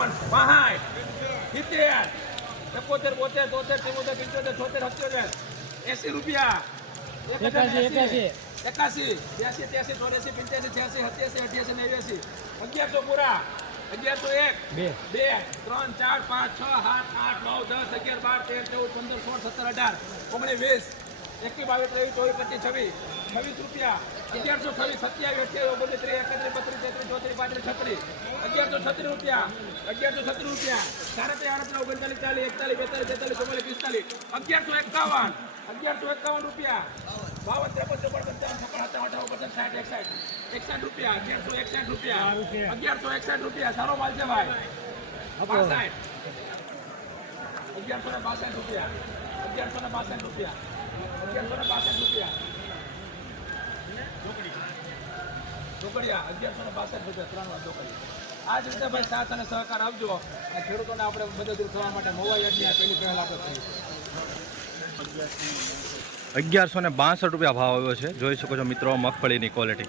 65, 70, 71, 72, 73, 74, 75, 77, 80 રૂપિયા, 81, 82, 83, 84, 85, 86, 87, 88, 1100 પૂરા, 1101, 2, 3, 4, 5, 6, 7, 8, 9, 10, 11, 12, 13, 14, 15, 16, 17, 18, 19, 20, 21, 22, 23, 24, 25, 26, 27, 28, 29, 30, 31, 32, 33, 34, 35, 36, 1136 રૂપિયા, 1136 રૂપિયા, 37, 38, 39, 40, 41, 42, 43, 44, 45, 1151 રૂપિયા, 52, 53, 54, 55, 56, 57, 60, 61, રૂપિયા, 1161 રૂપિયા, સારો માલ છે ભાઈ. 62, 1162 રૂપિયા, 1162 રૂપિયા, 1162 રૂપિયા, ઢોકળિયા 1162 રૂપિયા, 3 વાર ઢોકળિયા. આ જ રીતે ભાઈ સાથ અને સહકાર આપજો અને ખેડૂતોને આપણે મદદરૂપ થવા માટે મોબાઈલ એડની પેલી પહેલ આપણે કરીએ. 1162 રૂપિયા ભાવ આવ્યો છે. જોઈ શકો છો મિત્રો મગફળીની ક્વોલિટી.